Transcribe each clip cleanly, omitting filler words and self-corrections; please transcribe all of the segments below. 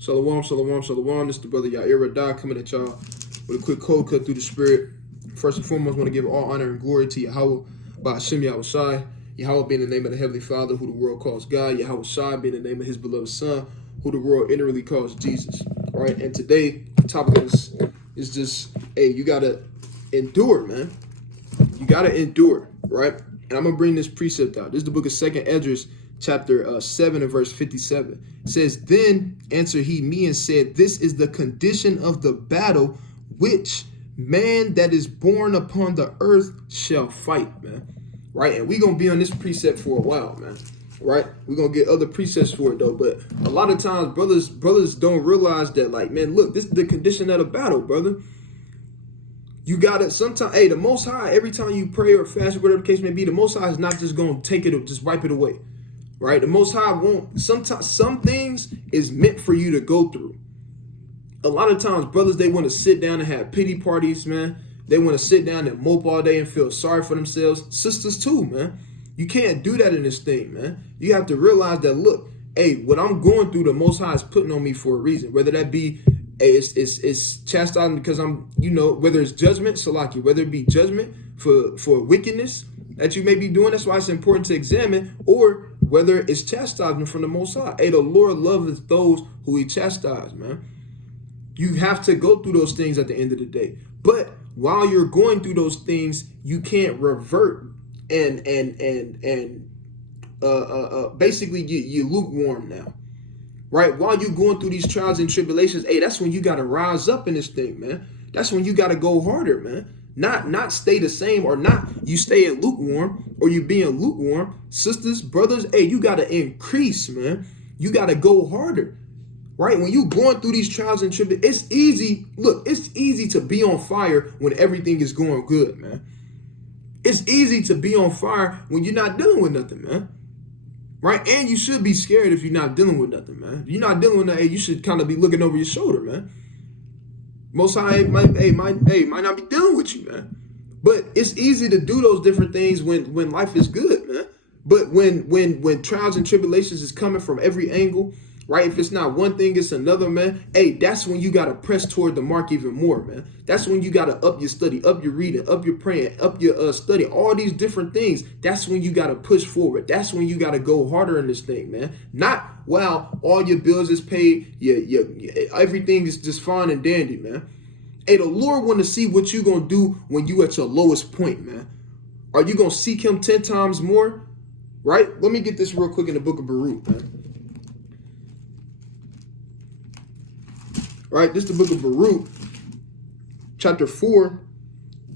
Shalom, shalom, shalom. This is the brother Yair Radai coming at y'all with a quick cold cut through the spirit. First and foremost, I want to give all honor and glory to Yahweh by Hashem Yahushai. Yahweh being the name of the Heavenly Father, who the world calls God. Yahushai being the name of his beloved Son, who the world inwardly calls Jesus. All right, and today, the topic is just, hey, you got to endure, man. You got to endure, right? And I'm going to bring this precept out. This is the book of 2nd Esdras, chapter 7 and verse 57. It says, "Then answered he me and said, This is the condition of the battle which man that is born upon the earth shall fight," man. Right? And we're going to be on this precept for a while, man. Right? We're going to get other precepts for it, though. But a lot of times, brothers don't realize that, like, man, look, this is the condition of the battle, brother. You got to sometimes, hey, the Most High, every time you pray or fast or whatever the case may be, the Most High is not just going to take it or just wipe it away. Right? The Most High won't. Sometimes some things is meant for you to go through. A lot of times, brothers, they want to sit down and have pity parties, man. They want to sit down and mope all day and feel sorry for themselves. Sisters too, man. You can't do that in this thing, man. You have to realize that, look, hey, what I'm going through, the Most High is putting on me for a reason. Whether that be, hey, it's chastising because I'm, whether it's judgment, Salaki, whether it be judgment for wickedness that you may be doing, that's why it's important to examine, or whether it's chastisement from the Most High. Hey, the Lord loves those who he chastises, man. You have to go through those things at the end of the day. But while you're going through those things, you can't revert and basically you lukewarm now. Right? While you're going through these trials and tribulations, hey, that's when you got to rise up in this thing, man. That's when you got to go harder, man. Not stay the same, or not you stay in lukewarm or you being lukewarm. Sisters, brothers, hey, you got to increase, man. You got to go harder. Right? When you going through these trials and tribulations, it's easy. Look, it's easy to be on fire when everything is going good, man. It's easy to be on fire when you're not dealing with nothing, man. Right? And you should be scared if you're not dealing with nothing, man. If you're not dealing with nothing, you should kind of be looking over your shoulder, man. Most High might not be dealing with you, man. But it's easy to do those different things when life is good, man. But when trials and tribulations is coming from every angle, right? If it's not one thing, it's another, man. Hey, that's when you got to press toward the mark even more, man. That's when you got to up your study, up your reading, up your praying, up your study, all these different things. That's when you got to push forward. That's when you got to go harder in this thing, man. Not while all your bills is paid, everything is just fine and dandy, man. Hey, the Lord want to see what you going to do when you at your lowest point, man. Are you going to seek him 10 times more? Right? Let me get this real quick in the book of Baruch, man. Right, this is the book of Baruch, chapter 4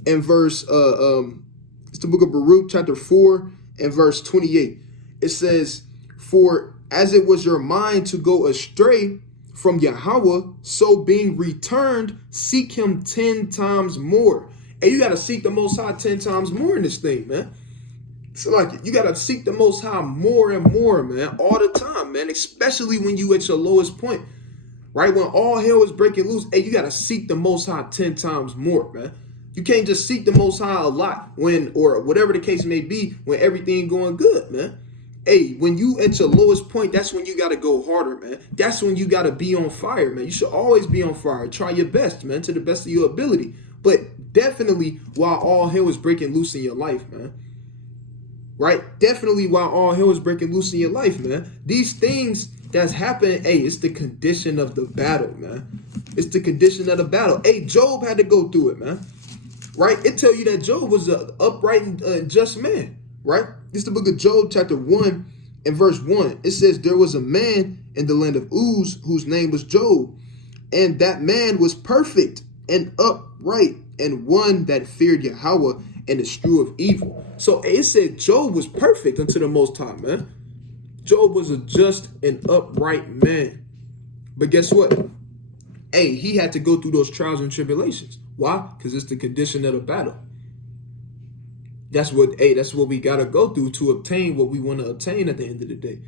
and verse, it's the book of Baruch, chapter 4 and verse 28. It says, "For as it was your mind to go astray from Yahweh, so being returned, seek him 10 times more." And you got to seek the Most High 10 times more in this thing, man. So like, you got to seek the Most High more and more, man, all the time, man, especially when you at your lowest point. Right? When all hell is breaking loose, hey, you got to seek the Most High 10 times more, man. You can't just seek the Most High a lot or whatever the case may be, when everything going good, man. Hey, when you at your lowest point, that's when you got to go harder, man. That's when you got to be on fire, man. You should always be on fire. Try your best, man, to the best of your ability. But definitely while all hell is breaking loose in your life, man. Right? Definitely while all hell is breaking loose in your life, man. These things that's happened, hey, it's the condition of the battle, man. It's the condition of the battle. Hey, Job had to go through it, man. Right? It tell you that Job was an upright and just man, right? It's the book of Job, chapter 1 and verse 1. It says, "There was a man in the land of Uz whose name was Job, and that man was perfect and upright, and one that feared Yahweh and eschewed of evil." So it said Job was perfect unto the Most High, man. Job was a just and upright man. But guess what? Hey, he had to go through those trials and tribulations. Why? Because it's the condition of the battle. That's what we got to go through to obtain what we want to obtain at the end of the day.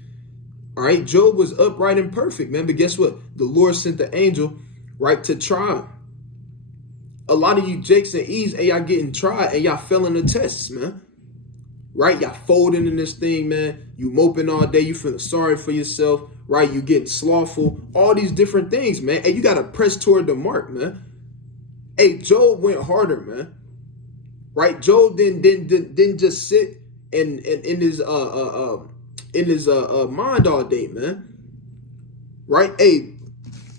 All right, Job was upright and perfect, man. But guess what? The Lord sent the angel, right, to try him. A lot of you Jakes and Eves, hey, y'all getting tried and y'all failing the tests, man. Right? Y'all folding in this thing, man. You moping all day. You feeling sorry for yourself. right? You getting slothful, all these different things, man. And you got to press toward the mark, man. Hey, Job went harder, man. Right? Job didn't just sit in his mind all day, man. Right? Hey,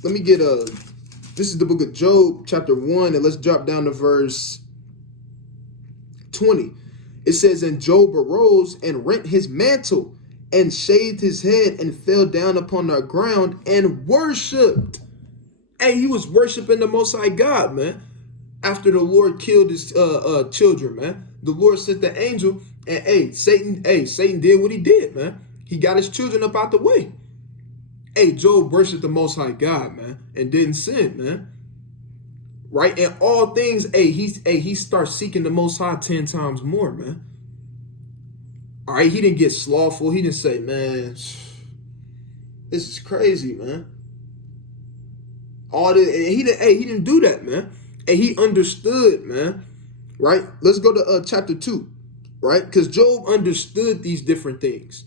let me get this is the book of Job, chapter 1, and let's drop down to verse 20. It says, and Job arose and rent his mantle and shaved his head and fell down upon the ground and worshipped. Hey, he was worshiping the Most High God, man. After the Lord killed his children, man, the Lord sent the angel, and Satan did what he did, man. He got his children up out the way. Hey, Job worshiped the Most High God, man, and didn't sin, man. Right? In all things, he starts seeking the Most High 10 times more, man. All right, he didn't get slothful. He didn't say, man, this is crazy, man. He didn't do that, man. And he understood, man. Right? Let's go to chapter 2, right? Because Job understood these different things,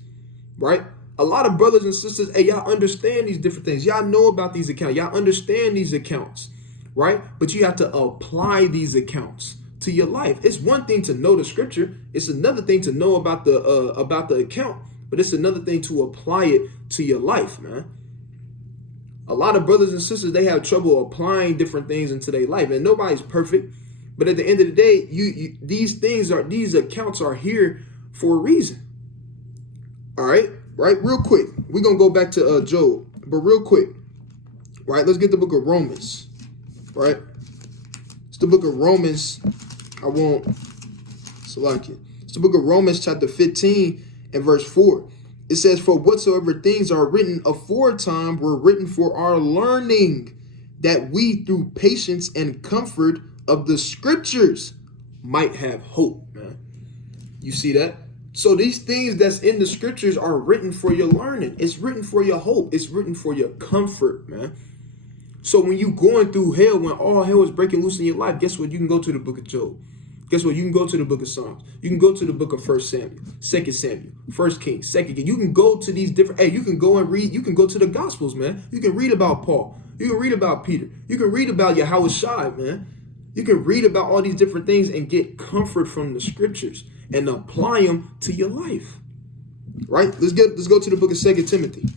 right? A lot of brothers and sisters, hey, y'all understand these different things. Y'all know about these accounts. Y'all understand these accounts, right? But you have to apply these accounts to your life. It's one thing to know the scripture. It's another thing to know about the account. But it's another thing to apply it to your life, man. A lot of brothers and sisters, they have trouble applying different things into their life. And nobody's perfect. But at the end of the day, these accounts are here for a reason. All right? Right, real quick, we're going to go back to Job, but real quick, right, let's get the book of Romans, right? It's the book of Romans, it's the book of Romans chapter 15 and verse 4. It says, for whatsoever things are written aforetime were written for our learning, that we through patience and comfort of the scriptures might have hope, man. You see that? So these things that's in the scriptures are written for your learning. It's written for your hope. It's written for your comfort, man. So when you going through hell, when all hell is breaking loose in your life, guess what? You can go to the book of Job. Guess what? You can go to the book of Psalms. You can go to the book of 1 Samuel, 2 Samuel, 1 Kings, 2 Kings. You can go to these different, you can go and read, you can go to the Gospels, man. You can read about Paul. You can read about Peter. You can read about Yahushua, man. You can read about all these different things and get comfort from the scriptures and apply them to your life. Right? Let's go to the book of 2 Timothy.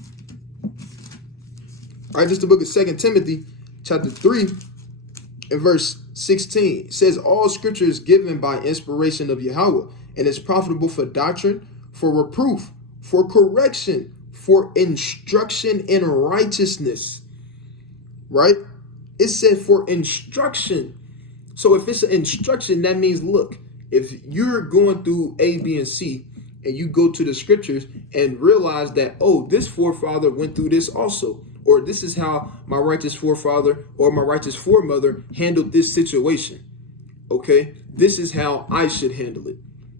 All right, just the book of 2 Timothy, chapter 3, and verse 16. It says, all scripture is given by inspiration of Yahweh, and is profitable for doctrine, for reproof, for correction, for instruction in righteousness. Right? It said for instruction. So if it's an instruction, that means, look, if you're going through A, B, and C, and you go to the scriptures and realize that, oh, this forefather went through this also, or this is how my righteous forefather or my righteous foremother handled this situation. Okay, this is how I should handle it.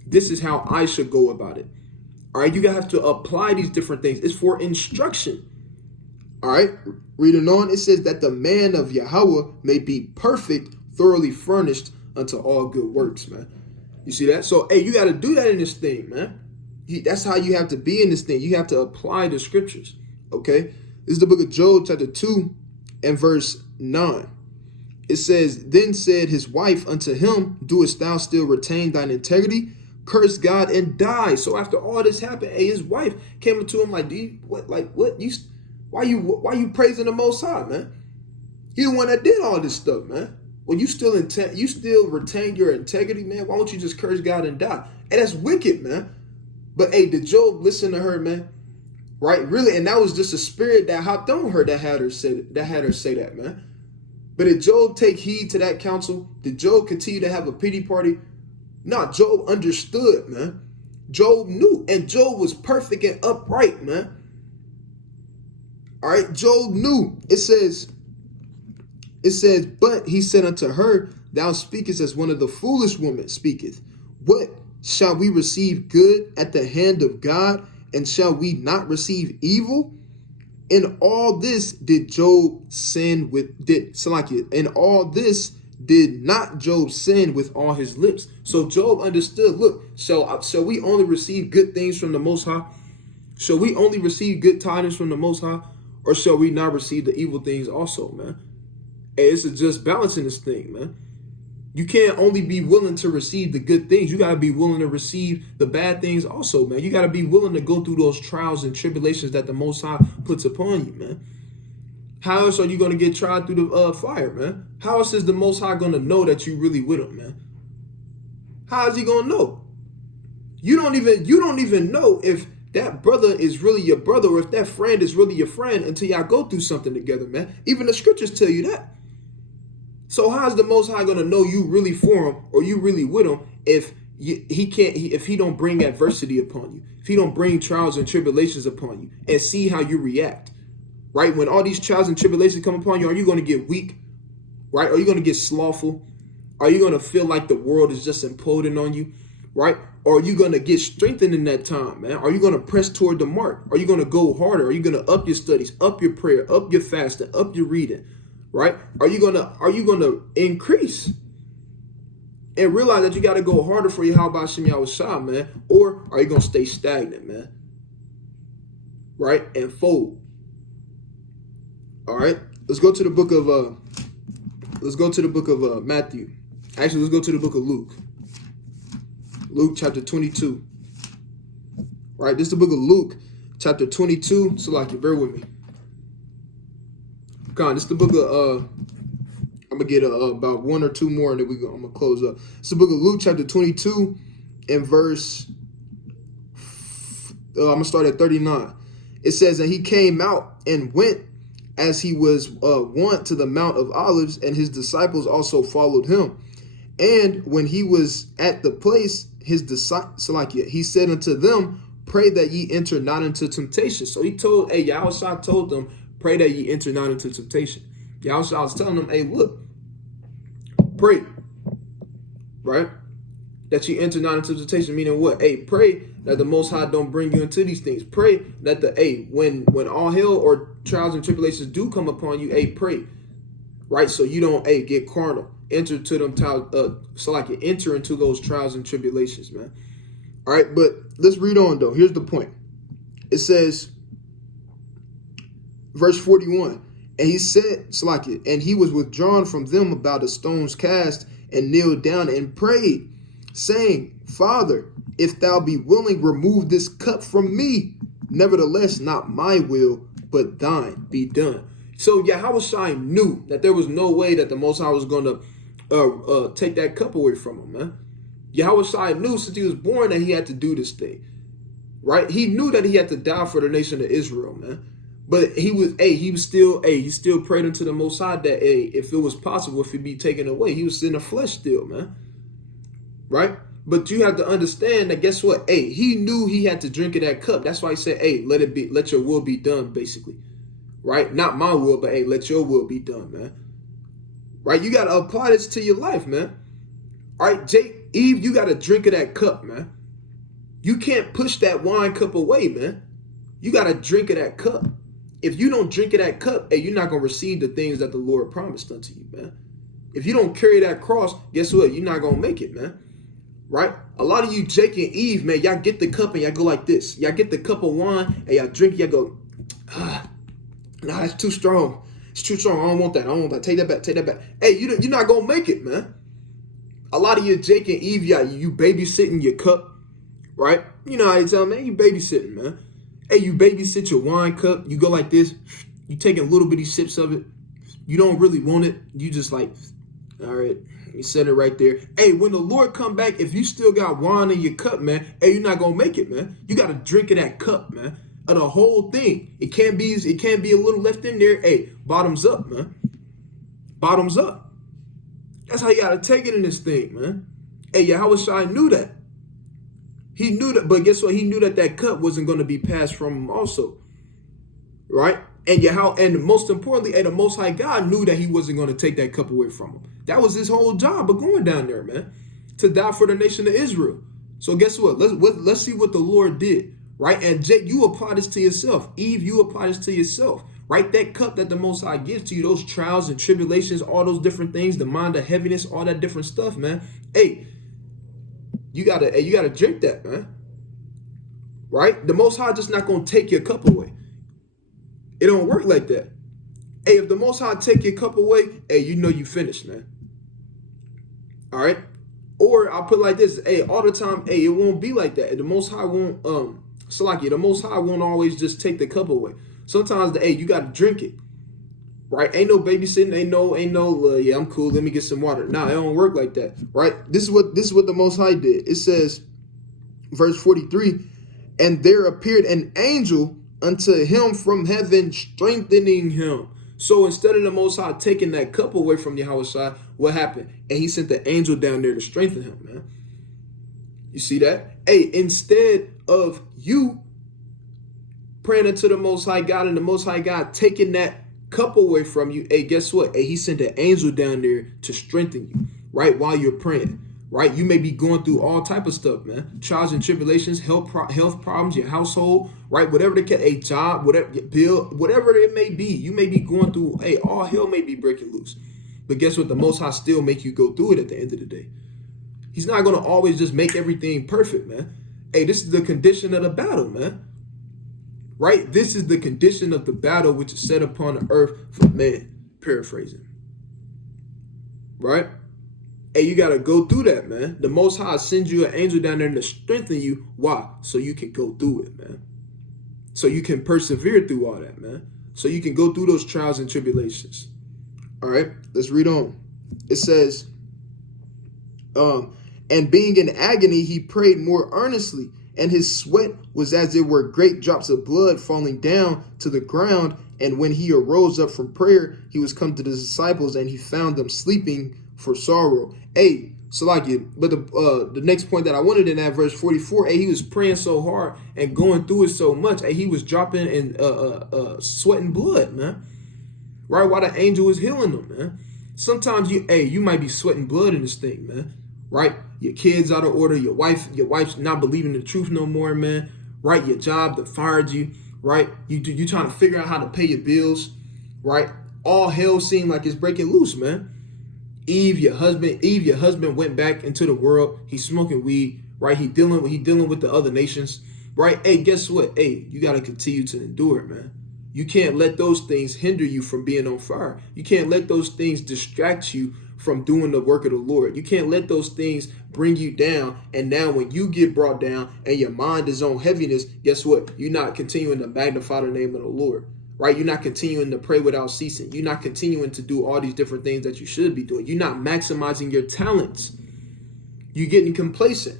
This is how I should go about it. All right, you have to apply these different things. It's for instruction. All right, reading on, it says that the man of Yahweh may be perfect, thoroughly furnished unto all good works, man. You see that? So, hey, you got to do that in this thing, man. That's how you have to be in this thing. You have to apply the scriptures, okay? This is the book of Job, chapter 2, and verse 9. It says, then said his wife unto him, doest thou still retain thine integrity? Curse God and die. So after all this happened, hey, his wife came up to him like, why you praising the Most High, man? He the one that did all this stuff, man. Well, you still retain your integrity, man. Why don't you just curse God and die? And that's wicked, man. But hey, did Job listen to her, man? Right? Really? And that was just a spirit that hopped on her that had her say that, man. But did Job take heed to that counsel? Did Job continue to have a pity party? No, Job understood, man. Job knew, and Job was perfect and upright, man. All right, Job knew. It says, but he said unto her, thou speakest as one of the foolish women speaketh. What, shall we receive good at the hand of God, and shall we not receive evil? In all this did Job sin in all this did not Job sin with all his lips. So Job understood, look, shall we only receive good things from the Most High? Shall we only receive good tidings from the Most High, or shall we not receive the evil things also, man? Hey, it's a just balance in this thing, man. You can't only be willing to receive the good things. You got to be willing to receive the bad things also, man. You got to be willing to go through those trials and tribulations that the Most High puts upon you, man. How else are you going to get tried through the fire, man? How else is the Most High going to know that you really with him, man? How is he going to know? You don't even know if that brother is really your brother or if that friend is really your friend until y'all go through something together, man. Even the scriptures tell you that. So how's the Most High gonna know you really for him or you really with him if he don't bring adversity upon you, if he don't bring trials and tribulations upon you and see how you react, right? When all these trials and tribulations come upon you, are you gonna get weak, right? Are you gonna get slothful? Are you gonna feel like the world is just imploding on you, right? Or are you gonna get strengthened in that time, man? Are you gonna press toward the mark? Are you gonna go harder? Are you gonna up your studies, up your prayer, up your fasting, up your reading? Right? Are you gonna increase and realize that you got to go harder for your how about Shem Yahushua, man? Or are you gonna stay stagnant, man? Right? And fold. All right. Let's go to the book of Matthew. Actually, let's go to the book of Luke. Luke chapter 22. Right? This is the book of Luke chapter 22. So like, bear with me. God, this is the book of I'm gonna get about one or two more, and then I'm gonna close up. It's the book of Luke, chapter 22, and verse. I'm gonna start at 39. It says, "And he came out and went as he was wont to the Mount of Olives, and his disciples also followed him. And when he was at the place, his disciples, he said unto them, Pray that ye enter not into temptation." So he told, Yahushua told them, pray that ye enter not into temptation. Yahushua was telling them, hey, look, pray, right? That you enter not into temptation, meaning what? Hey, pray that the Most High don't bring you into these things. Pray that when all hell or trials and tribulations do come upon you, pray, right? So you don't, get carnal. Enter to them, enter into those trials and tribulations, man. All right, but let's read on though. Here's the point. It says, verse 41, and he said, and he was withdrawn from them about a stone's cast, and kneeled down and prayed, saying, Father, if thou be willing, remove this cup from me. Nevertheless, not my will, but thine be done. So Yahushua knew that there was no way that the Most High was going to take that cup away from him, man. Yahushua knew since he was born that he had to do this thing, right? He knew that he had to die for the nation of Israel, man. But he still prayed unto the Most High that, if it was possible, if it be taken away, he was in the flesh still, man. Right? But you have to understand that, guess what? He knew he had to drink of that cup. That's why he said, let your will be done, basically. Right? Not my will, but let your will be done, man. Right? You got to apply this to your life, man. All right, Eve, you got to drink of that cup, man. You can't push that wine cup away, man. You got to drink of that cup. If you don't drink of that cup, you're not going to receive the things that the Lord promised unto you, man. If you don't carry that cross, guess what? You're not going to make it, man. Right? A lot of you, Jake and Eve, man, y'all get the cup and y'all go like this. Y'all get the cup of wine and y'all drink, y'all go, nah, it's too strong. It's too strong. I don't want that. Take that back. Take that back. You're not going to make it, man. A lot of you, Jake and Eve, you babysitting your cup, right? You know how you tell, man, you babysitting, man. You babysit your wine cup. You go like this. You taking little bitty sips of it. You don't really want it. You just like, all right, you set it right there. When the Lord come back, if you still got wine in your cup, man, you're not gonna make it, man. You gotta drink of that cup, man. Of the whole thing. It can't be a little left in there. Bottoms up, man. Bottoms up. That's how you gotta take it in this thing, man. Yahushua knew that. He knew that, but guess what? He knew that cup wasn't going to be passed from him also, right? And most importantly, the Most High God knew that he wasn't going to take that cup away from him. That was his whole job of going down there, man, to die for the nation of Israel. So guess what? Let's see what the Lord did, right? And Jake, you apply this to yourself. Eve, you apply this to yourself, right? That cup that the Most High gives to you, those trials and tribulations, all those different things, the mind of heaviness, all that different stuff, man. You gotta drink that, man. right? The Most High just not going to take your cup away. It don't work like that. Hey, if the Most High take your cup away, hey, you know you finished, man. All right? Or I'll put it like this. Hey, all the time, hey, it won't be like that. The Most High won't, the Most High won't always just take the cup away. Sometimes, hey, you got to drink it. Right? Ain't no babysitting, ain't no, yeah, I'm cool, let me get some water. Nah, it don't work like that. Right? This is what the Most High did. It says, verse 43, and there appeared an angel unto him from heaven, strengthening him. So instead of the Most High taking that cup away from Yahushua, what happened? And he sent the angel down there to strengthen him, man. You see that? Hey, instead of you praying unto the Most High God and the Most High God taking that cup away from you, hey, guess what? Hey, he sent an angel down there to strengthen you, right? While you're praying, right? You may be going through all type of stuff, man. Trials and tribulations, health problems, your household, right? Whatever the a job, whatever your bill, whatever it may be, you may be going through. Hey, all hell may be breaking loose, but guess what? The Most High still make you go through it at the end of the day. He's not gonna always just make everything perfect, man. Hey, this is the condition of the battle, man. Right? This is the condition of the battle which is set upon the earth for man. Paraphrasing. Right? Hey, you got to go through that, man. The Most High sends you an angel down there to strengthen you. Why? So you can go through it, man. So you can persevere through all that, man. So you can go through those trials and tribulations. All right? Let's read on. It says, and being in agony, he prayed more earnestly, and his sweat was as it were great drops of blood falling down to the ground. And when he arose up from prayer, he was come to the disciples, and he found them sleeping for sorrow. Hey, so like it, but the next point that I wanted in that verse 44, hey, he was praying so hard and going through it so much, hey, he was dropping and sweating blood, man. Right, while the angel was healing them, man. Sometimes you might be sweating blood in this thing, man. Right? Your kids out of order, your wife's not believing the truth no more, man. Right? Your job that fired you, right? You trying to figure out how to pay your bills, right? All hell seemed like it's breaking loose, man. Eve, your husband went back into the world. He's smoking weed, right? He dealing with the other nations, right? Hey, guess what? Hey, you gotta continue to endure it, man. You can't let those things hinder you from being on fire. You can't let those things distract you from doing the work of the Lord. You can't let those things bring you down. And now when you get brought down and your mind is on heaviness, guess what? You're not continuing to magnify the name of the Lord, right? You're not continuing to pray without ceasing. You're not continuing to do all these different things that you should be doing. You're not maximizing your talents. You're getting complacent.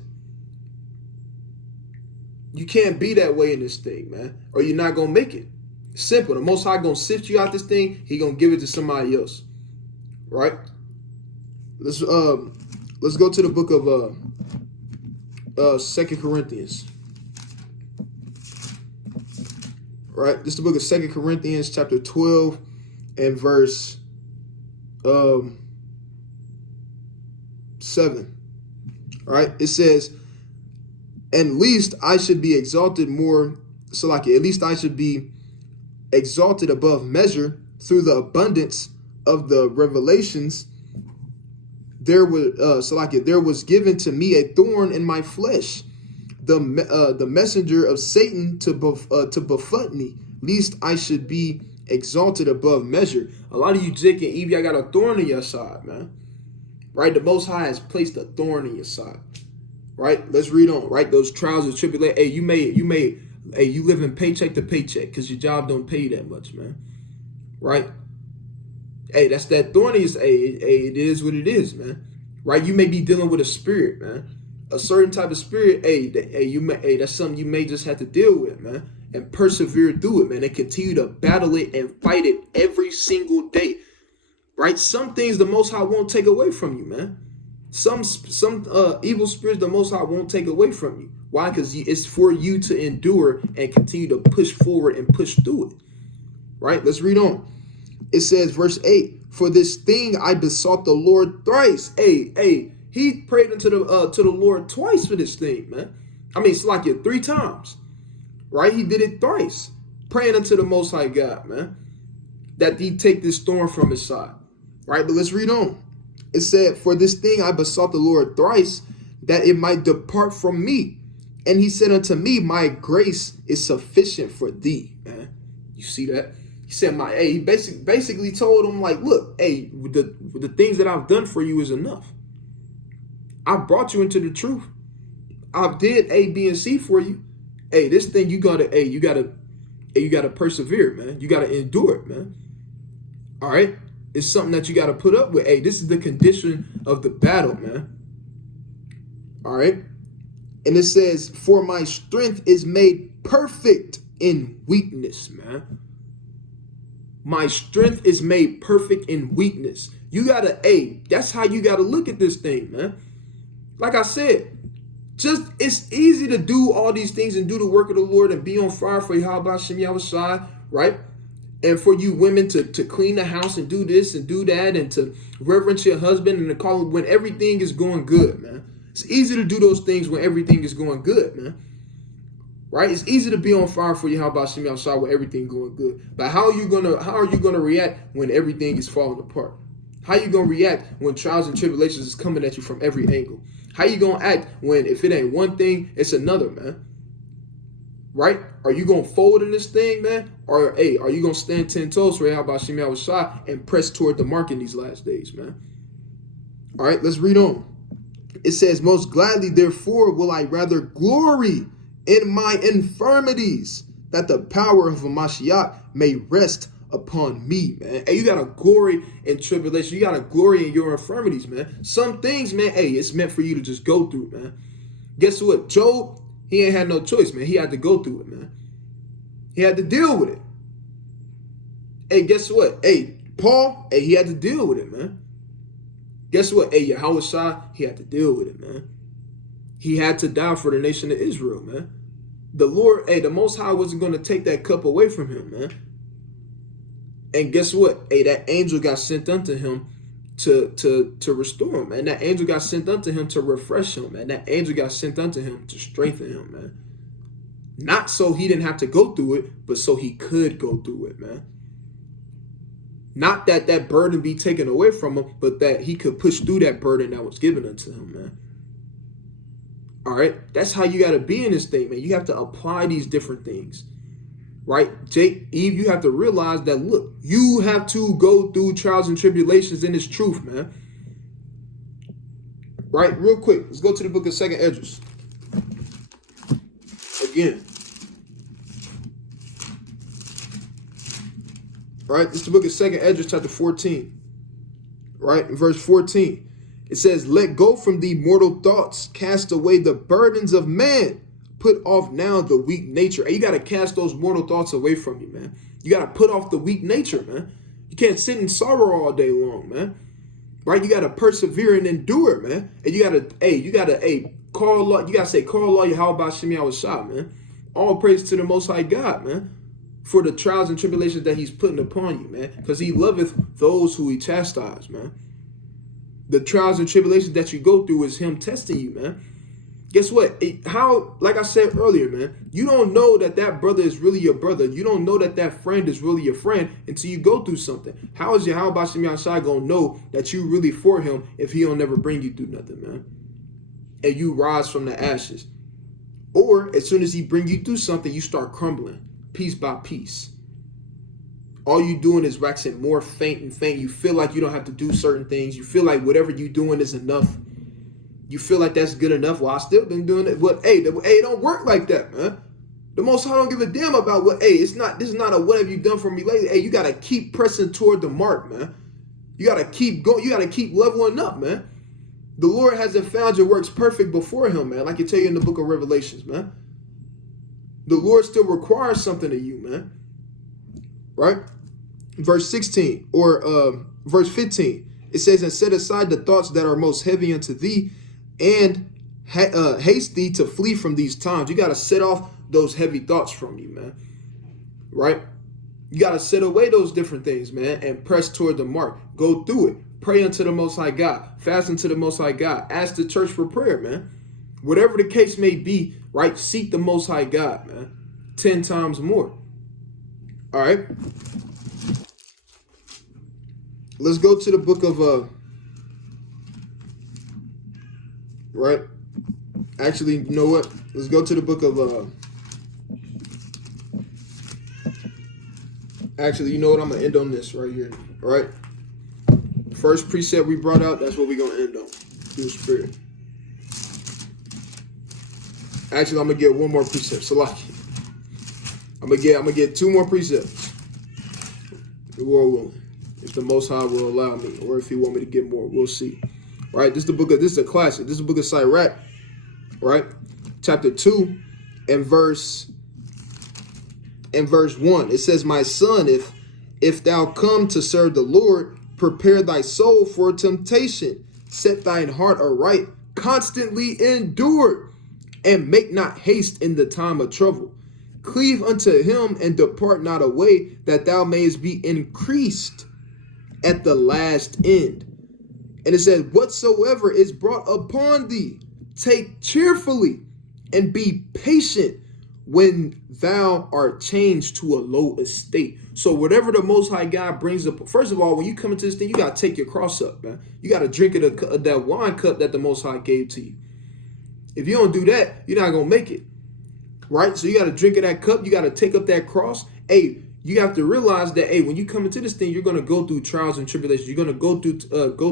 You can't be that way in this thing, man, or you're not going to make it. Simple. The Most High going to sift you out this thing. He going to give it to somebody else, right? Let's go to the book of 2 Corinthians. Right? This is the book of 2 Corinthians, chapter 12 and verse 7. All right? It says, "And least I should be exalted more, so like at least I should be exalted above measure through the abundance of the revelations. There was given to me a thorn in my flesh, the messenger of Satan to buffet me, lest I should be exalted above measure." A lot of you, Jake and Evie, I got a thorn in your side, man. Right? The Most High has placed a thorn in your side. Right? Let's read on. Right? Those trials and tribulations. Hey, you living paycheck to paycheck because your job don't pay you that much, man. Right? Hey, that's that thorn is. Hey, it is what it is, man. Right? You may be dealing with a spirit, man. A certain type of spirit. Hey, that's something you may just have to deal with, man, and persevere through it, man, and continue to battle it and fight it every single day. Right? Some things the Most High won't take away from you, man. Some evil spirits the Most High won't take away from you. Why? Because it's for you to endure and continue to push forward and push through it. Right? Let's read on. It says, verse 8, "For this thing I besought the Lord thrice." Hey, he prayed unto the Lord twice for this thing, man. I mean, it's like 3 times. Right? He did it thrice. Praying unto the Most High God, man, that he take this thorn from his side. Right? But let's read on. It said, "For this thing I besought the Lord thrice, that it might depart from me. And he said unto me, my grace is sufficient for thee, man. You see that? He said, he basically told him, like, look, hey, the things that I've done for you is enough. I brought you into the truth. I did A, B, and C for you. Hey, this thing you gotta persevere, man. You gotta endure it, man. All right? It's something that you gotta put up with. Hey, this is the condition of the battle, man. All right? And it says, for my strength is made perfect in weakness, man. My strength is made perfect in weakness. You gotta, that's how you gotta look at this thing, man. Like I said, it's easy to do all these things and do the work of the Lord and be on fire for Yahweh Shem Yahushai, right? And for you women to clean the house and do this and do that and to reverence your husband and to call him when everything is going good, man. It's easy to do those things when everything is going good, man. Right? It's easy to be on fire for Yahweh Shem Yahushai when everything going good. But how are you gonna react when everything is falling apart? How are you gonna react when trials and tribulations is coming at you from every angle? How you gonna act when if it ain't one thing, it's another, man? Right? Are you gonna fold in this thing, man? Or are you gonna stand 10 toes for Yahweh Shem Yahushai and press toward the mark in these last days, man? All right, let's read on. It says, most gladly, therefore, will I rather glory in my infirmities, that the power of a Mashiach may rest upon me, man. Hey, you gotta glory in tribulation. You gotta glory in your infirmities, man. Some things, man, it's meant for you to just go through, man. Guess what? Job, he ain't had no choice, man. He had to go through it, man. He had to deal with it. Hey, guess what? Hey, Paul, he had to deal with it, man. Guess what? Hey, Yahushua, he had to deal with it, man. He had to die for the nation of Israel, man. The Lord, the Most High wasn't going to take that cup away from him, man. And guess what? That angel got sent unto him to restore him, man. That angel got sent unto him to refresh him, man. That angel got sent unto him to strengthen him, man. Not so he didn't have to go through it, but so he could go through it, man. Not that that burden be taken away from him, but that he could push through that burden that was given unto him, man. All right? That's how you got to be in this thing, man. You have to apply these different things, right? Jake, Eve, you have to realize that, look, you have to go through trials and tribulations in this truth, man. Right? Real quick, let's go to the book of 2nd Esdras. Again. Right? It's the book of 2nd Esdras, chapter 14. Right? In verse 14. It says, let go from thee mortal thoughts, cast away the burdens of man, put off now the weak nature. Hey, you got to cast those mortal thoughts away from you, man. You got to put off the weak nature, man. You can't sit in sorrow all day long, man. Right? You got to persevere and endure, man. And you got to, call Allah, you got to say, call Allah Yahweh Shem Yahushua, man. All praise to the Most High God, man, for the trials and tribulations that he's putting upon you, man, because he loveth those who he chastises, man. The trials and tribulations that you go through is him testing you, man. Guess what? Like I said earlier, man, you don't know that that brother is really your brother. You don't know that that friend is really your friend until you go through something. How is Yahweh Shem Yahushua going to know that you really for him if he don't never bring you through nothing, man? And you rise from the ashes. Or as soon as he bring you through something, you start crumbling piece by piece. All you doing is waxing more faint and faint. You feel like you don't have to do certain things. You feel like whatever you doing is enough. You feel like that's good enough. Well, I still been doing it. But it don't work like that, man. The Most High don't give a damn about what. This is not a what have you done for me lately. You gotta keep pressing toward the mark, man. You gotta keep going. You gotta keep leveling up, man. The Lord hasn't found your works perfect before him, man. Like I tell you in the book of Revelations, man. The Lord still requires something of you, man. Right? Verse 16 or verse 15. It says, and set aside the thoughts that are most heavy unto thee, and haste thee to flee from these times. You got to set off those heavy thoughts from you, man. Right? You got to set away those different things, man, and press toward the mark. Go through it. Pray unto the Most High God. Fast unto the Most High God. Ask the church for prayer, man. Whatever the case may be, right? Seek the Most High God, man. 10 times more. All right? Let's go to the book of, Actually, you know what? Let's go to the book of actually, you know what? I'm gonna end on this right here. All right. First precept we brought out, that's what we're gonna end on. Through the Spirit. Actually, I'm gonna get one more precept. Salaki. I'm gonna get two more precepts. The Lord willing. If the Most High will allow me, or if He want me to get more, we'll see. Right? This is a classic. This is the book of Sirach, right? Chapter 2 and verse 1. It says, "My son, if thou come to serve the Lord, prepare thy soul for temptation. Set thine heart aright, constantly endure, and make not haste in the time of trouble. Cleave unto him and depart not away, that thou mayest be increased at the last end." And it says, "Whatsoever is brought upon thee, take cheerfully, and be patient when thou art changed to a low estate." So whatever the Most High God brings up, first of all, when you come into this thing, you got to take your cross up, man. You got to drink of that wine cup that the Most High gave to you. If you don't do that, you're not going to make it. Right? So you got to drink of that cup. You got to take up that cross. Hey, you have to realize that, hey, when you come into this thing, you're going to go through trials and tribulations. You're going to go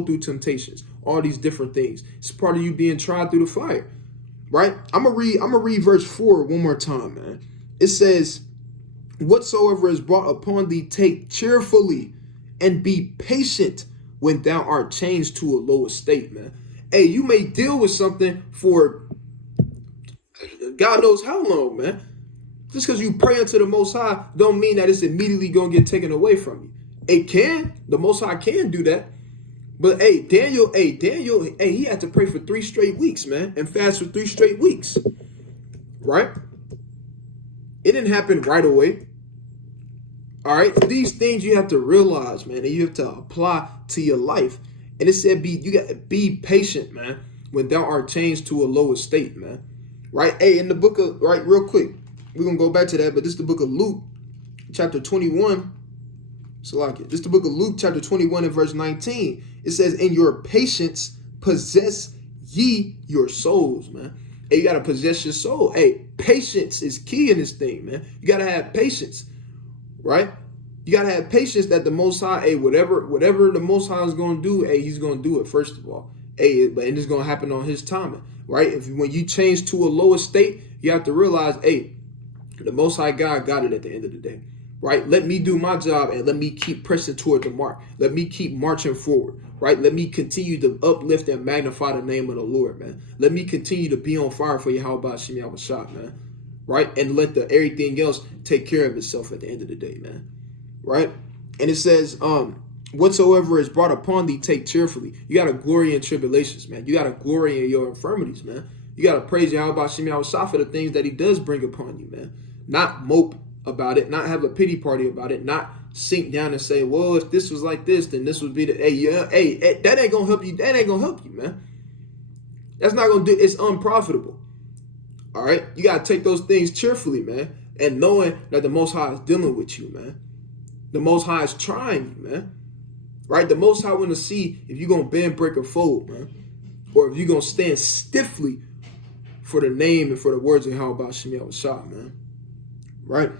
through temptations, all these different things. It's part of you being tried through the fire. Right? I'm gonna read verse 4 one more time, man. It says, "Whatsoever is brought upon thee, take cheerfully, and be patient when thou art changed to a low estate," man. Hey, you may deal with something for God knows how long, man. Just because you pray unto the Most High don't mean that it's immediately going to get taken away from you. It can. The Most High can do that. But Daniel, he had to pray for 3 straight weeks, man, and fast for 3 straight weeks. Right? It didn't happen right away. All right? These things you have to realize, man, and you have to apply to your life. And it said you got to be patient, man, when thou art changed to a low estate, man. Right? Hey, in the book of, right, real quick, we're going to go back to that, but this is the book of Luke, chapter 21. Salakia. This is the book of Luke, chapter 21 and verse 19. It says, "In your patience possess ye your souls," man. Hey, you got to possess your soul. Hey, patience is key in this thing, man. You got to have patience, right? You got to have patience that the Most High, hey, whatever the Most High is going to do, hey, He's going to do it, first of all. Hey, and it's going to happen on His timing, right? When you change to a lower state, you have to realize, hey, the Most High God got it at the end of the day, right? Let me do my job and let me keep pressing toward the mark. Let me keep marching forward, right? Let me continue to uplift and magnify the name of the Lord, man. Let me continue to be on fire for Yahweh Shem Yahushua, man, right? And let everything else take care of itself at the end of the day, man, right? And it says, "Whatsoever is brought upon thee, take cheerfully." You got to glory in tribulations, man. You got to glory in your infirmities, man. You got to praise Yahweh Shem Yahushua for the things that He does bring upon you, man. Not mope about it, not have a pity party about it, not sink down and say, well, if this was like this, then this would be the, hey, that ain't gonna help you. That ain't gonna help you, man. That's not gonna do, it's unprofitable. All right, you gotta take those things cheerfully, man, and knowing that the Most High is dealing with you, man. The Most High is trying you, man. Right? The Most High want to see if you're gonna bend, break, or fold, man, or if you're gonna stand stiffly for the name and for the words of how about Shem Yahushua, man. Right?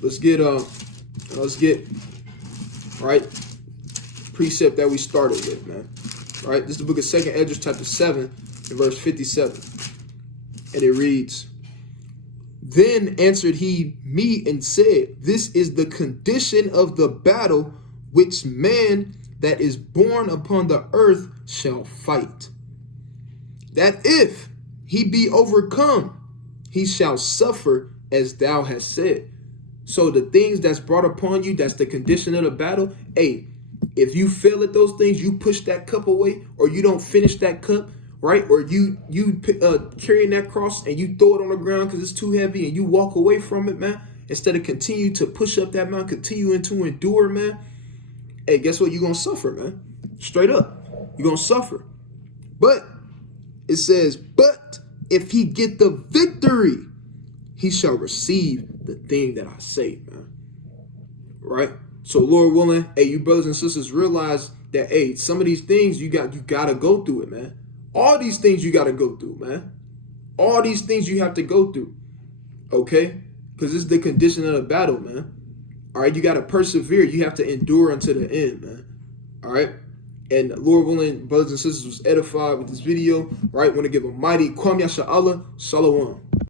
Let's get right, precept that we started with, man. Right? This is the book of 2nd Esdras, chapter 7, and verse 57. And it reads, "Then answered he me and said, This is the condition of the battle which man that is born upon the earth shall fight. That if he be overcome, he shall suffer as thou hast said." So the things that's brought upon you, that's the condition of the battle. Hey, if you fail at those things, you push that cup away, or you don't finish that cup, right? Or you carrying that cross and you throw it on the ground because it's too heavy and you walk away from it, man. Instead of continue to push up that mountain, continuing to endure, man. Hey, guess what? You're going to suffer, man. Straight up. You're going to suffer. But it says, "But if he get the victory, he shall receive the thing that I say," man. Right? So Lord willing, hey, you brothers and sisters realize that, hey, some of these things you got to go through it, man. All these things you got to go through, man. All these things you have to go through, okay? Because this is the condition of the battle, man. All right, you got to persevere. You have to endure until the end, man. All right? And Lord willing, brothers and sisters was edified with this video, right? Want to give a mighty Kwam Yasha Allah, Salawam.